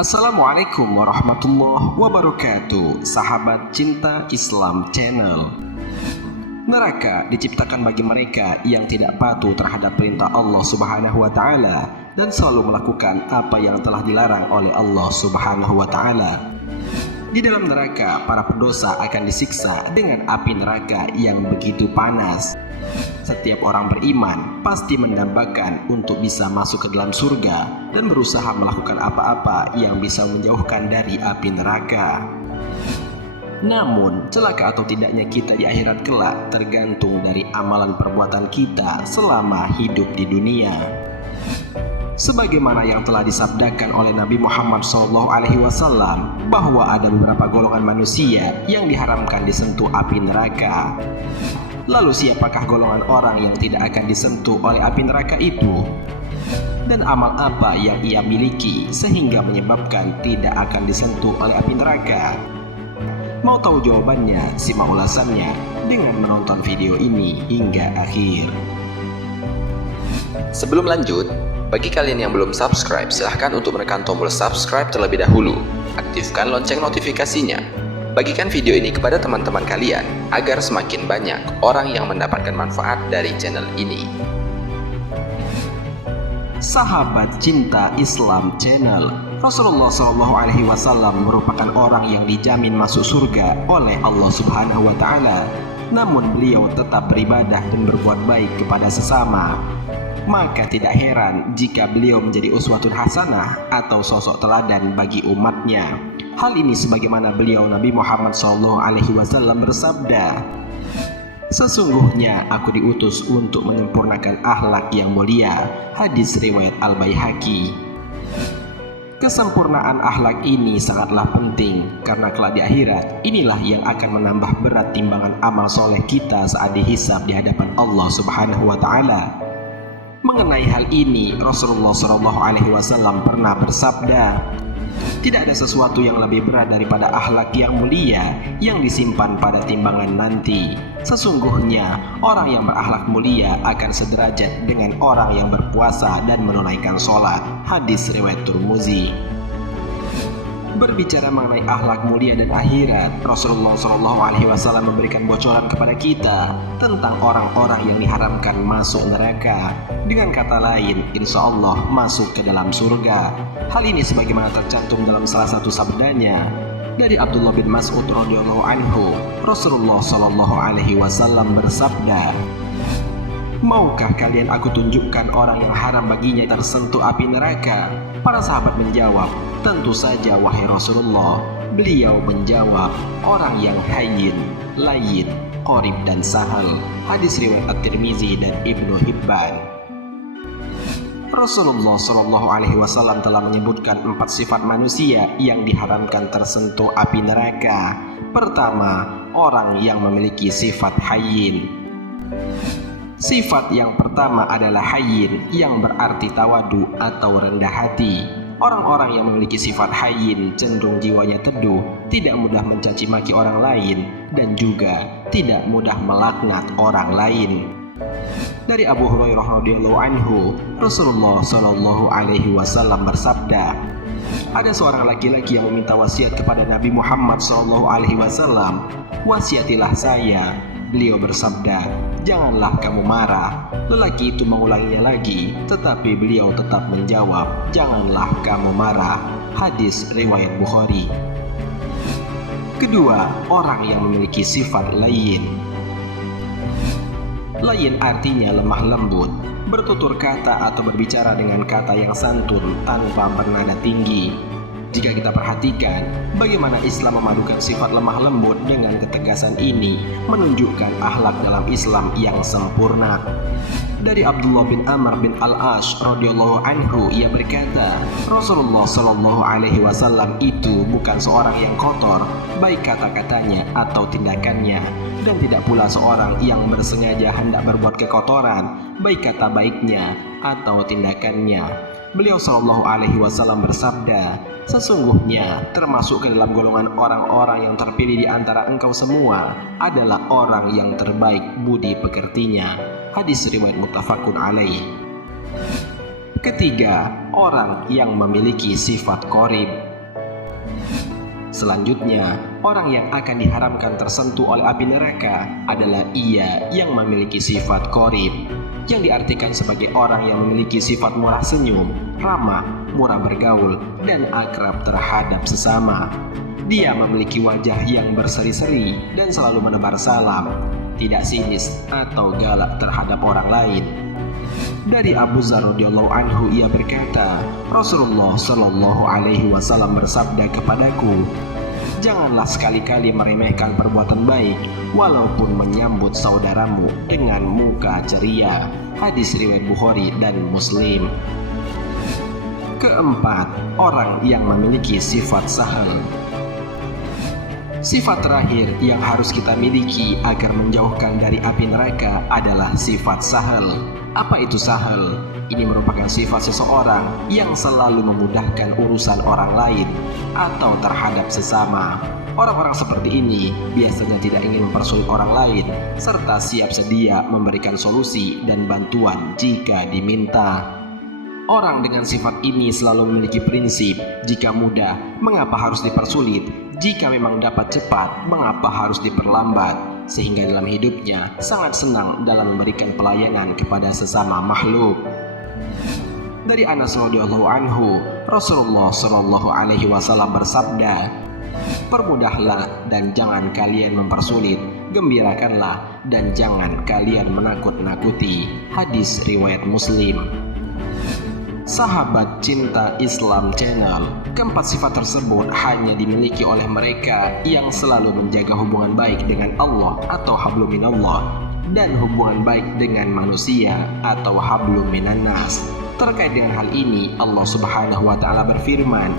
Assalamualaikum warahmatullahi wabarakatuh, sahabat cinta Islam Channel. Neraka diciptakan bagi mereka yang tidak patuh terhadap perintah Allah Subhanahu wa Ta'ala dan selalu melakukan apa yang telah dilarang oleh Allah Subhanahu wa Ta'ala. Di dalam neraka, para pendosa akan disiksa dengan api neraka yang begitu panas. Setiap orang beriman pasti mendambakan untuk bisa masuk ke dalam surga dan berusaha melakukan apa-apa yang bisa menjauhkan dari api neraka. Namun, celaka atau tidaknya kita di akhirat kelak tergantung dari amalan perbuatan kita selama hidup di dunia. Sebagaimana yang telah disabdakan oleh Nabi Muhammad SAW bahwa ada beberapa golongan manusia yang diharamkan disentuh api neraka. Lalu siapakah golongan orang yang tidak akan disentuh oleh api neraka itu? Dan amal apa yang ia miliki sehingga menyebabkan tidak akan disentuh oleh api neraka? Mau tahu jawabannya? Simak ulasannya dengan menonton video ini hingga akhir. Sebelum lanjut, bagi kalian yang belum subscribe, silahkan untuk menekan tombol subscribe terlebih dahulu. Aktifkan lonceng notifikasinya. Bagikan video ini kepada teman-teman kalian agar semakin banyak orang yang mendapatkan manfaat dari channel ini. Sahabat cinta Islam Channel, Rasulullah SAW merupakan orang yang dijamin masuk surga oleh Allah Subhanahu wa Ta'ala. Namun beliau tetap beribadah dan berbuat baik kepada sesama. Maka tidak heran jika beliau menjadi uswatun hasanah atau sosok teladan bagi umatnya. Hal ini sebagaimana beliau Nabi Muhammad SAW bersabda, "Sesungguhnya aku diutus untuk menyempurnakan akhlak yang mulia." Hadis riwayat Al-Baihaqi. Kesempurnaan akhlak ini sangatlah penting karena kelak di akhirat inilah yang akan menambah berat timbangan amal soleh kita saat dihisab di hadapan Allah Subhanahu wa Ta'ala. Mengenai hal ini, Rasulullah SAW pernah bersabda, "Tidak ada sesuatu yang lebih berat daripada akhlak yang mulia yang disimpan pada timbangan nanti. Sesungguhnya orang yang berakhlak mulia akan sederajat dengan orang yang berpuasa dan menunaikan sholat." Hadis riwayat Tirmizi. Berbicara mengenai akhlak mulia dan akhirat, Rasulullah SAW memberikan bocoran kepada kita tentang orang-orang yang diharamkan masuk neraka. Dengan kata lain, insya Allah masuk ke dalam surga. Hal ini sebagaimana tercantum dalam salah satu sabdanya dari Abdullah bin Mas'ud radhiyallahu anhu. Rasulullah SAW bersabda, "Maukah kalian aku tunjukkan orang yang haram baginya tersentuh api neraka?" Para sahabat menjawab, "Tentu saja wahai Rasulullah." Beliau menjawab, "Orang yang hayyin, layyin, qorib dan sahal." Hadis riwayat At-Tirmizi dan Ibnu Hibban. Rasulullah SAW telah menyebutkan 4 sifat manusia yang diharamkan tersentuh api neraka. Pertama, orang yang memiliki sifat hayyin. Sifat yang pertama adalah hayyin, yang berarti tawadu atau rendah hati. Orang-orang yang memiliki sifat hayyin cenderung jiwanya teduh, tidak mudah mencaci maki orang lain, dan juga tidak mudah melaknat orang lain. Dari Abu Hurairah radhiyallahu anhu, Rasulullah SAW bersabda, ada seorang laki-laki yang meminta wasiat kepada Nabi Muhammad SAW. "Wasiatilah saya." Beliau bersabda, "Janganlah kamu marah." Lelaki itu mengulanginya lagi, tetapi beliau tetap menjawab, "Janganlah kamu marah." Hadis riwayat Bukhari. Kedua, orang yang memiliki sifat layyin. Layyin artinya lemah lembut, bertutur kata atau berbicara dengan kata yang santun tanpa bernada tinggi. Jika kita perhatikan bagaimana Islam memadukan sifat lemah lembut dengan ketegasan ini, menunjukkan akhlak dalam Islam yang sempurna. Dari Abdullah bin Amr bin Al-As radhiyallahu anhu, ia berkata, Rasulullah SAW itu bukan seorang yang kotor, baik kata-katanya atau tindakannya, dan tidak pula seorang yang bersengaja hendak berbuat kekotoran, baik kata baiknya atau tindakannya. Beliau SAW bersabda, "Sesungguhnya termasuk ke dalam golongan orang-orang yang terpilih di antara engkau semua adalah orang yang terbaik budi pekertinya." Hadis riwayat muttafaqun alaih. Ketiga, orang yang memiliki sifat qorib. Selanjutnya, orang yang akan diharamkan tersentuh oleh api neraka adalah ia yang memiliki sifat qorib, yang diartikan sebagai orang yang memiliki sifat murah senyum, ramah, murah bergaul, dan akrab terhadap sesama. Dia memiliki wajah yang berseri-seri dan selalu menebar salam, tidak sinis atau galak terhadap orang lain. Dari Abu Dzar radhiyallahu anhu, ia berkata, Rasulullah shallallahu alaihi wasallam bersabda kepadaku, janganlah sekali-kali meremehkan perbuatan baik walaupun menyambut saudaramu dengan muka ceria. Hadis riwayat Bukhari dan Muslim. Keempat, orang yang memiliki sifat sahal. Sifat terakhir yang harus kita miliki agar menjauhkan dari api neraka adalah sifat sahal. Apa itu sahal? Ini merupakan sifat seseorang yang selalu memudahkan urusan orang lain atau terhadap sesama. Orang-orang seperti ini biasanya tidak ingin mempersulit orang lain serta siap sedia memberikan solusi dan bantuan jika diminta. Orang dengan sifat ini selalu memiliki prinsip, jika mudah, mengapa harus dipersulit? Jika memang dapat cepat, mengapa harus diperlambat? Sehingga dalam hidupnya sangat senang dalam memberikan pelayanan kepada sesama makhluk. Dari Anas radhiyallahu anhu, Rasulullah shallallahu alaihi wasallam bersabda, permudahlah dan jangan kalian mempersulit, gembirakanlah dan jangan kalian menakut-nakuti. Hadis riwayat Muslim. Sahabat Cinta Islam Channel, keempat sifat tersebut hanya dimiliki oleh mereka yang selalu menjaga hubungan baik dengan Allah atau hablum minallah dan hubungan baik dengan manusia atau hablum minannas. Terkait dengan hal ini, Allah Subhanahu wa taala berfirman,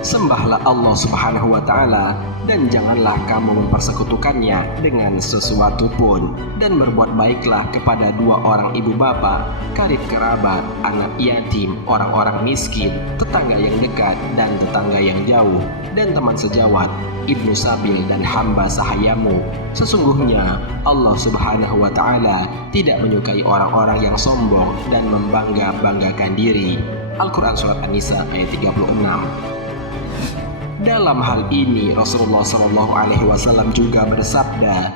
sembahlah Allah Subhanahu wa taala dan janganlah kamu mempersekutukannya dengan sesuatu pun, dan berbuat baiklah kepada dua orang ibu bapa, karib kerabat, anak yatim, orang-orang miskin, tetangga yang dekat dan tetangga yang jauh, dan teman sejawat, ibnu sabil dan hamba sahayamu. Sesungguhnya Allah Subhanahu wa taala tidak menyukai orang-orang yang sombong dan membangga-banggakan diri. Al-Quran Surat An-Nisa ayat 36. Dalam hal ini Rasulullah Shallallahu Alaihi Wasallam juga bersabda,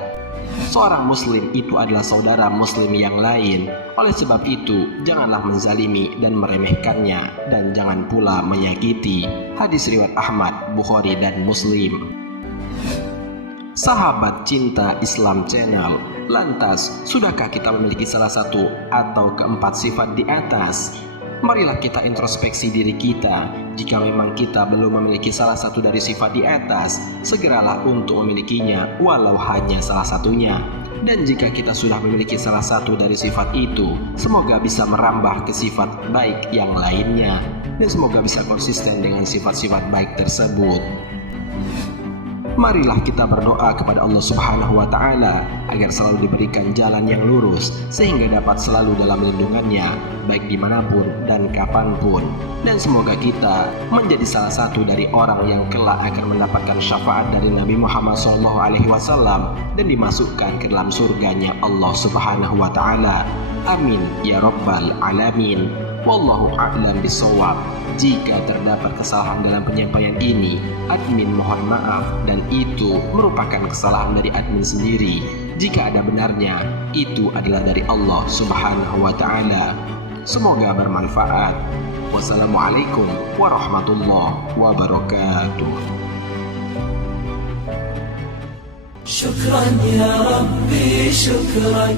seorang muslim itu adalah saudara muslim yang lain. Oleh sebab itu, janganlah menzalimi dan meremehkannya, dan jangan pula menyakiti. Hadis riwayat Ahmad, Bukhari dan Muslim. Sahabat Cinta Islam Channel, lantas sudahkah kita memiliki salah satu atau keempat sifat di atas? Marilah kita introspeksi diri kita. Jika memang kita belum memiliki salah satu dari sifat di atas, segeralah untuk memilikinya walau hanya salah satunya. Dan jika kita sudah memiliki salah satu dari sifat itu, semoga bisa merambah ke sifat baik yang lainnya, dan semoga bisa konsisten dengan sifat-sifat baik tersebut. Marilah kita berdoa kepada Allah Subhanahu wa taala agar selalu diberikan jalan yang lurus sehingga dapat selalu dalam lindungannya baik dimanapun dan kapanpun, dan semoga kita menjadi salah satu dari orang yang kelak akan mendapatkan syafaat dari Nabi Muhammad SAW dan dimasukkan ke dalam surganya Allah Subhanahu wa taala. Amin ya rabbal alamin. Wallahu a'lam bishawab. Jika terdapat kesalahan dalam penyampaian ini, admin mohon maaf, dan itu merupakan kesalahan dari admin sendiri. Jika ada benarnya, itu adalah dari Allah Subhanahu wa taala. Semoga bermanfaat. Wassalamualaikum warahmatullahi wabarakatuh. Syukran ya Rabbi, syukran.